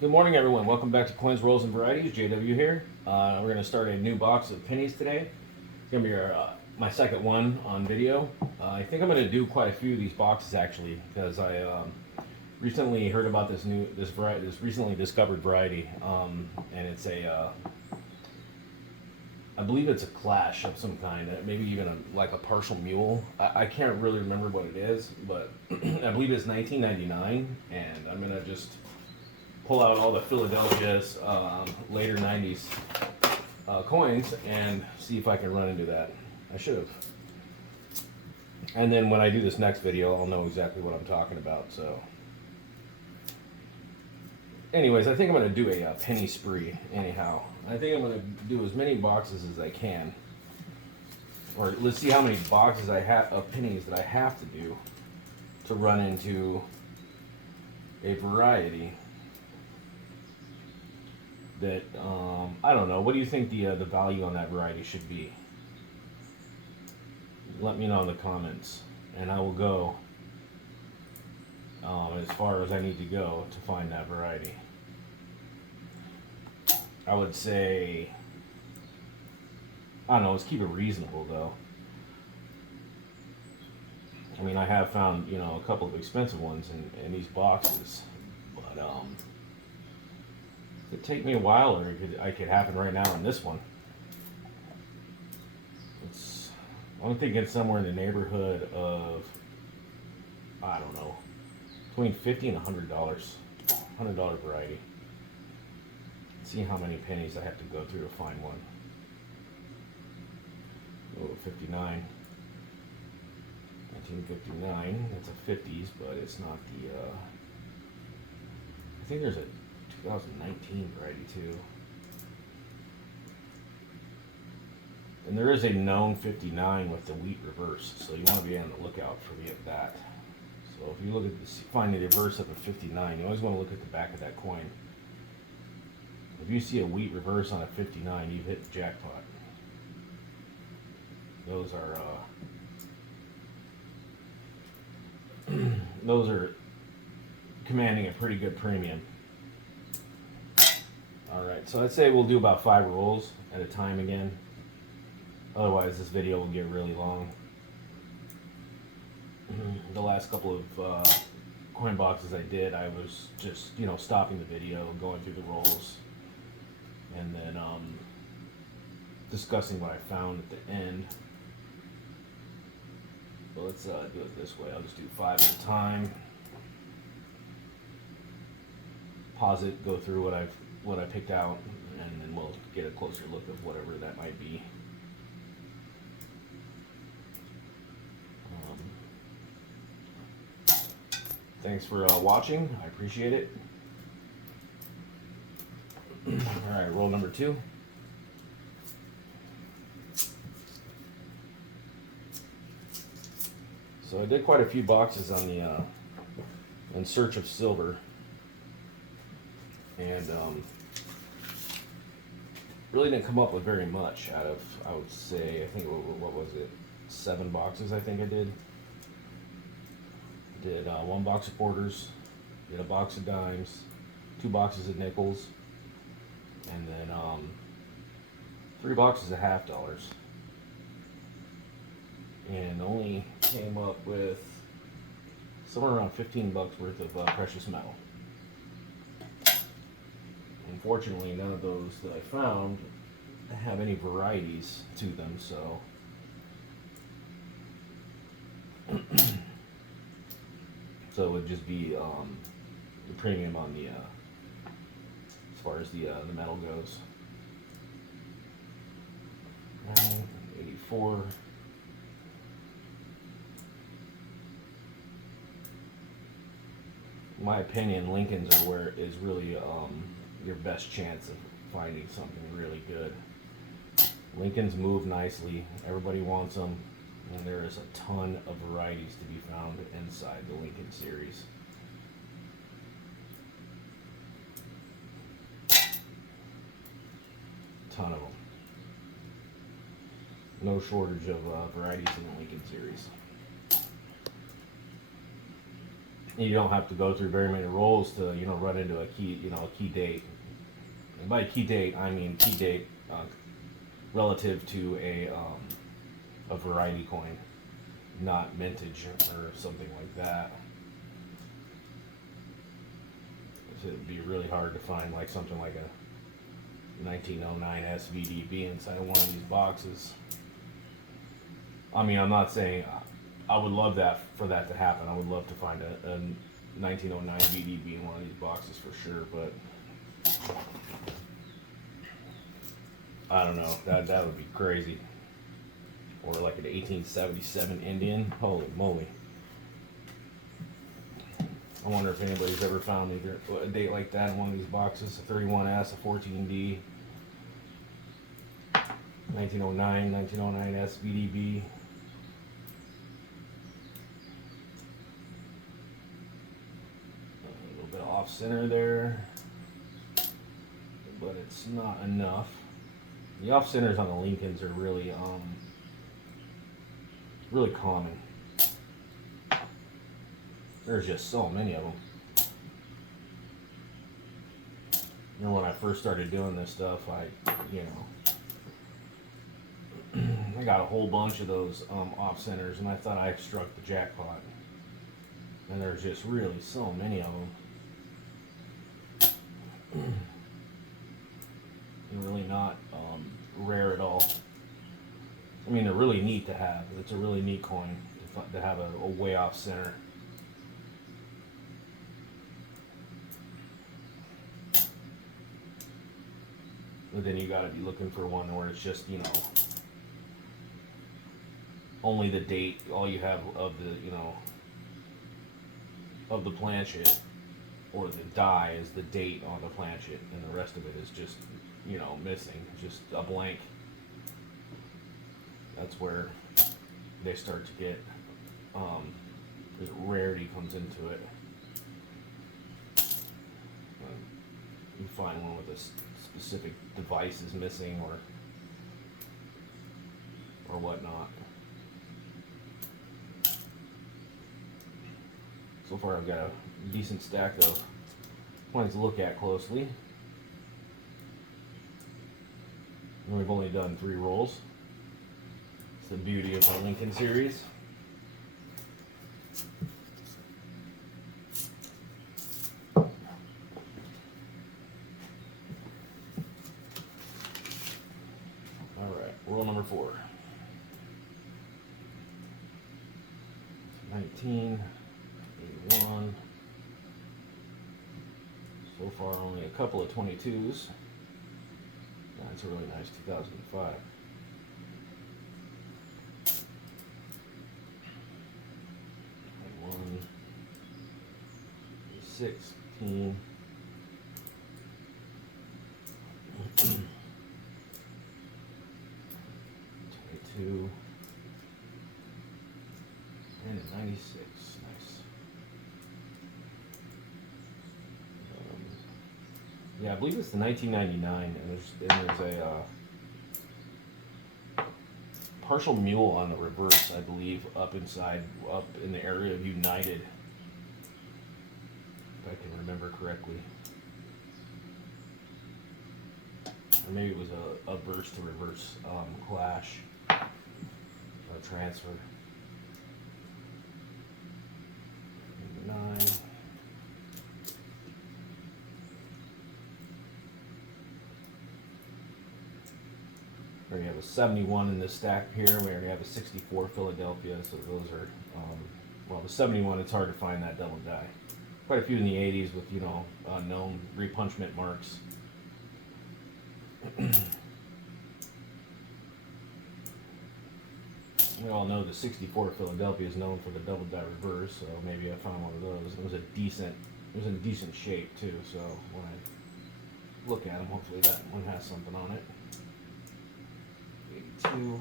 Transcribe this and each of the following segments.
Good morning, everyone. Welcome back to CoinsRolls&Varieties. JW here. We're going to start a new box of pennies today. It's going to be my second one on video. I think I'm going to do quite a few of these boxes actually, because I recently heard about this recently discovered variety, and it's I believe it's a clash of some kind, maybe even like a partial mule. I can't really remember what it is, but I believe it's 1999, and I'm going to just pull out all the Philadelphia's later 90s coins and see if I can run into that. I should have. And then when I do this next video, I'll know exactly what I'm talking about. So anyways, I think I'm going to do a penny spree anyhow. I think I'm going to do as many boxes as I can. Or let's see how many boxes I have of pennies that I have to do to run into a variety that I don't know. What do you think the value on that variety should be? Let me know in the comments, and I will go as far as I need to go to find that variety. I would say, I don't know, let's keep it reasonable though. I mean, I have found, a couple of expensive ones in these boxes, but it could take me a while, or it could happen right now in this one. I'm thinking somewhere in the neighborhood of, I don't know, between $50 and $100, $100 variety. Let's see how many pennies I have to go through to find one. Oh, 59. 1959. That's a 50s, but it's not the. I think there's a 2019 variety too. And there is a known 59 with the wheat reverse, so you want to be on the lookout for that. So if you look at this, find the reverse of a 59, you always want to look at the back of that coin. If you see a wheat reverse on a 59, you've hit the jackpot. Those are commanding a pretty good premium. Alright, so I'd say we'll do about 5 rolls at a time again. Otherwise, this video will get really long. The last couple of coin boxes I did, I was just, stopping the video, going through the rolls, and then discussing what I found at the end. But let's do it this way. I'll just do 5 at a time. Pause it, go through what I picked out, and then we'll get a closer look of whatever that might be. Thanks for watching. I appreciate it. Alright, roll number 2. So I did quite a few boxes on the In Search of Silver. And really didn't come up with very much out of, I would say, I think, what was it, 7 boxes I think I did. Did 1 box of quarters, did a box of dimes, 2 boxes of nickels, and then 3 boxes of half dollars. And only came up with somewhere around $15 worth of precious metal. Unfortunately, none of those that I found have any varieties to them, so so it would just be the premium on the as far as the metal goes. 84. In my opinion, Lincolns are where is really your best chance of finding something really good. Lincolns move nicely. Everybody wants them. And there is a ton of varieties to be found inside the Lincoln series. Ton of them. No shortage of varieties in the Lincoln series. you don't have to go through very many rolls to run into a key date. And by key date, I mean key date relative to a variety coin, not mintage or something like that. So it'd be really hard to find like something like a 1909 SVDB inside of one of these boxes. I mean, I'm not saying I would love for that to happen. I would love to find a 1909 VDB in one of these boxes for sure, but I don't know. That would be crazy. Or like an 1877 Indian. Holy moly. I wonder if anybody's ever found either a date like that in one of these boxes. A 31S, a 14D, 1909, 1909S VDB. A little bit off center there, but it's not enough. The off centers on the Lincolns are really really common. There's just so many of them. When I first started doing this stuff, I got a whole bunch of those off centers, and I thought I struck the jackpot. And there's just really so many of them. They're really not rare at all. I mean, they're really neat to have. It's a really neat coin to have a way off center. But then you got to be looking for one where it's just only the date. All you have of the of the planchet or the die is the date on the planchet, and the rest of it is just missing, just a blank. That's where they start to get the rarity comes into it. You find one with a specific device is missing or whatnot. So far I've got a decent stack of coins to look at closely. And we've only done 3 rolls. It's the beauty of the Lincoln series. Alright, roll number 4. 1981. So far only a couple of 22s. That's a really nice 2005. 16. 22. And a 96. Nice. Yeah, I believe it's the 1999, and there's a partial mule on the reverse, I believe, up in the area of United, if I can remember correctly. Or maybe it was a burst to reverse clash or transfer. 9. We already have a 71 in this stack here. We already have a 64 Philadelphia, so those are, well, the 71, it's hard to find that double die. Quite a few in the 80s with, known repunchment marks. We all know the 64 Philadelphia is known for the double die reverse, so maybe I found one of those. It was in decent shape too, so when I look at them, hopefully that one has something on it. 82. 7.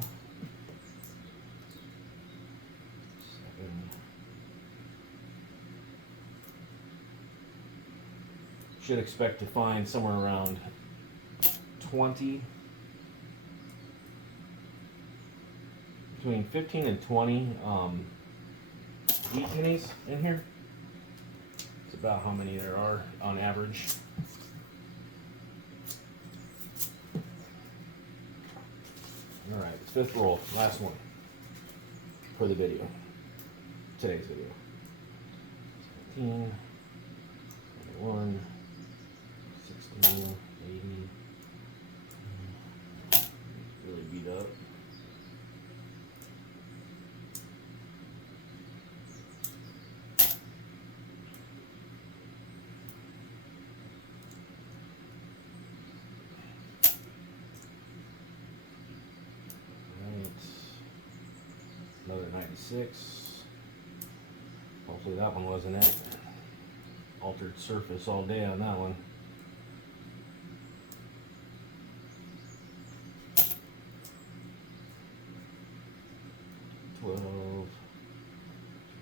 Should expect to find somewhere around 20, between 15 and 20 wheat pennies in here. about how many there are on average. All right, fifth roll, last one for the video, today's video. 17, 21, 16, 80. Really beat up. Another 96. Hopefully that one wasn't it. Altered surface all day on that one. $12,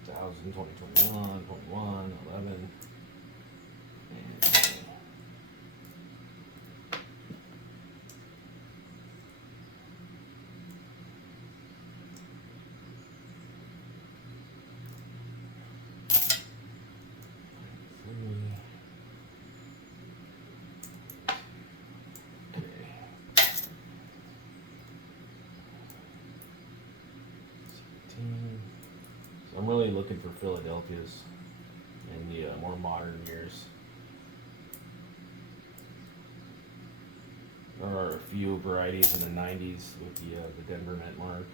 2000, 2021, 21, 11, and 20. So I'm really looking for Philadelphia's in the more modern years. There are a few varieties in the 90s with the Denver Mint mark.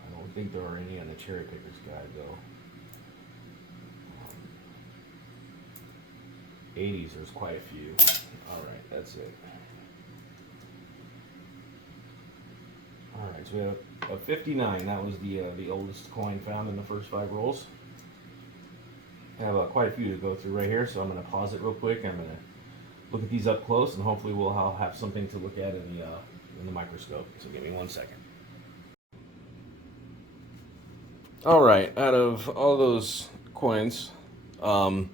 I don't think there are any on the Cherry Picker's Guide though. 80s, there's quite a few. Alright, that's it. Alright, so we have a 59. That was the oldest coin found in the first 5 rolls. I have quite a few to go through right here, so I'm going to pause it real quick. I'm going to look at these up close, and hopefully we'll have something to look at in the microscope. So give me 1 second. Alright, out of all those coins, 2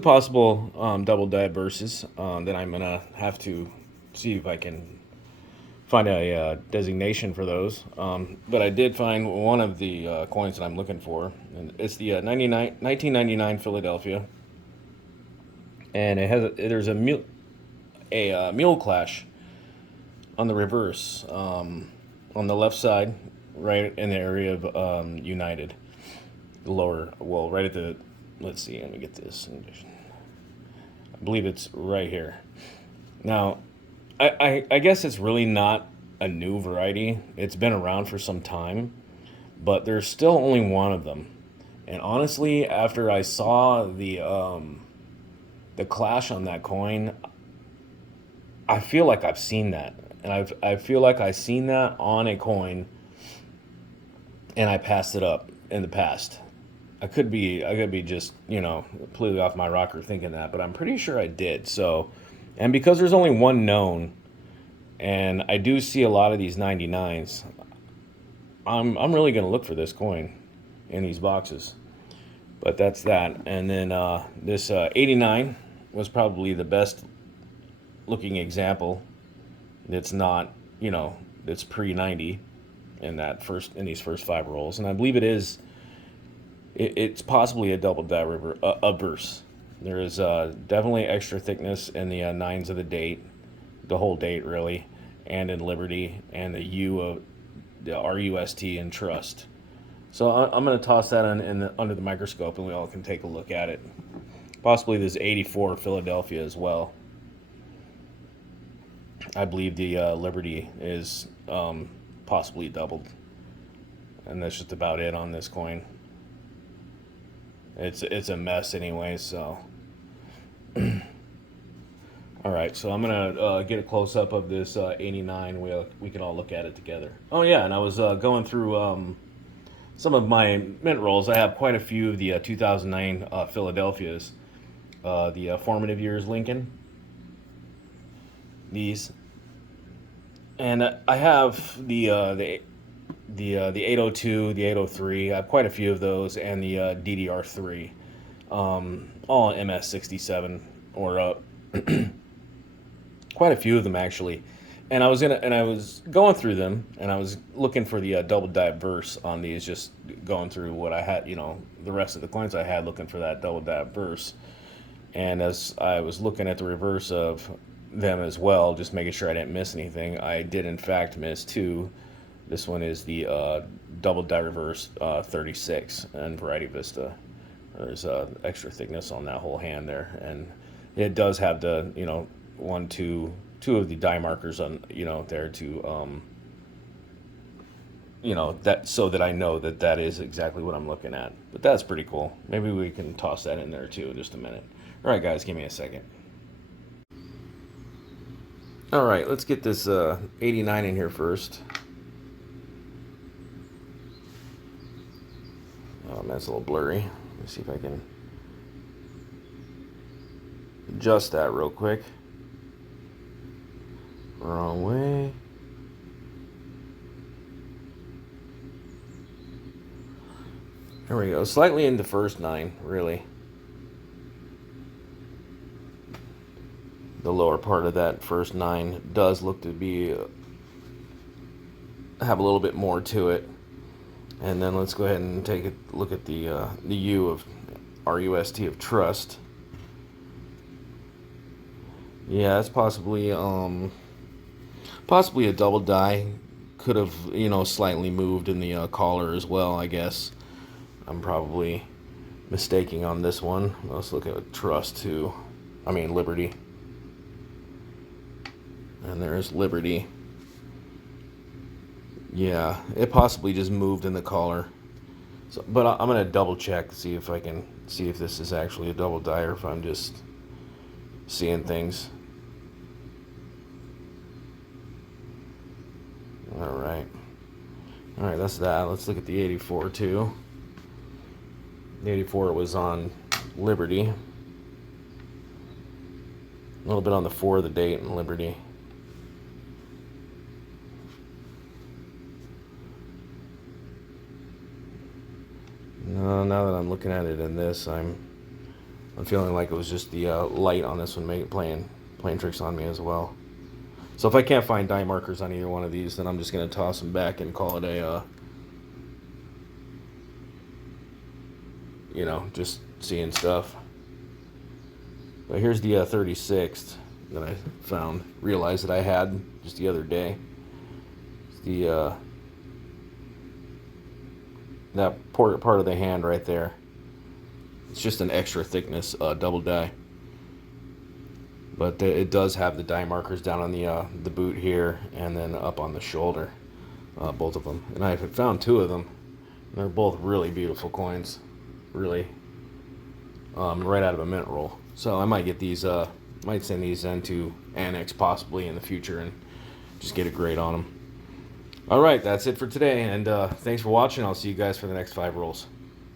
possible double dab verses that I'm going to have to see if I can find a designation for those. But I did find one of the coins that I'm looking for, and it's the 1999 Philadelphia. And it has there's a Mule Clash on the reverse, on the left side, right in the area of United. The lower, well, right at the, let's see, let me get this. I believe it's right here. Now, I guess it's really not a new variety. It's been around for some time, but there's still only one of them. And honestly, after I saw the clash on that coin, I feel like I've seen that. And I feel like I've seen that on a coin, and I passed it up in the past. I could be just, completely off my rocker thinking that, but I'm pretty sure I did. So, and because there's only one known, and I do see a lot of these 99s, I'm really going to look for this coin in these boxes. But that's that. And then this 89 was probably the best looking example. It's not, it's pre-90 in these first 5 rolls, and I believe it is. It's possibly a double dab verse. There is definitely extra thickness in the 9s of the date, the whole date really, and in Liberty, and the U of the RUST and Trust. So I'm going to toss that under the microscope, and we all can take a look at it. Possibly this 84 Philadelphia as well. I believe the Liberty is possibly doubled, and that's just about it on this coin. It's a mess anyway, so. All right, so I'm gonna get a close up of this 89. We can all look at it together. Oh yeah, and I was going through some of my mint rolls. I have quite a few of the 2009 Philadelphias, the formative years Lincoln. These, and I have the 802, the 803. I have quite a few of those, and the DDR3, all MS67 or up. Quite a few of them actually, and I was going through them, and I was looking for the double dab verse on these, just going through what I had, the rest of the coins I had, looking for that double dab verse. And as I was looking at the reverse of them as well, just making sure I didn't miss anything, I did in fact miss two. This one is the double die reverse 36 and Variety Vista. There's extra thickness on that whole hand there, and it does have the, you know, two of the die markers on, you know, there to you know, that, so that I know that that is exactly what I'm looking at. But that's pretty cool. Maybe we can toss that in there too in just a minute. All right, guys, give me a second. All right, let's get this 89 in here first. Oh man, it's a little blurry. Let me see if I can adjust that real quick. Wrong way. There we go. Slightly in the first 9, really. The lower part of that first 9 does look to be have a little bit more to it. And then let's go ahead and take a look at the U of RUST of trust. Yeah, it's possibly a double die. Could have, you know, slightly moved in the collar as well, I guess. I'm probably mistaking on this one. Let's look at trust too. I mean Liberty. And there's Liberty. Yeah, it possibly just moved in the collar. So, but I'm gonna double check to see if I can see if this is actually a double die or if I'm just seeing things. All right, that's that. Let's look at the 84 too. The 84 was on Liberty. A little bit on the 4 of the date in Liberty. No, now that I'm looking at it in this, I'm feeling like it was just the light on this one playing tricks on me as well. So if I can't find die markers on either one of these, then I'm just going to toss them back and call it a you know, just seeing stuff. But here's the 36th that I realized that I had just the other day. It's the that part of the hand right there. It's just an extra thickness double die. But it does have the die markers down on the boot here and then up on the shoulder, both of them. And I found 2 of them. And they're both really beautiful coins. Really, right out of a mint roll. So I might get these, might send these into Annex possibly in the future and just get a grade on them. All right, that's it for today, and thanks for watching. I'll see you guys for the next 5 rolls.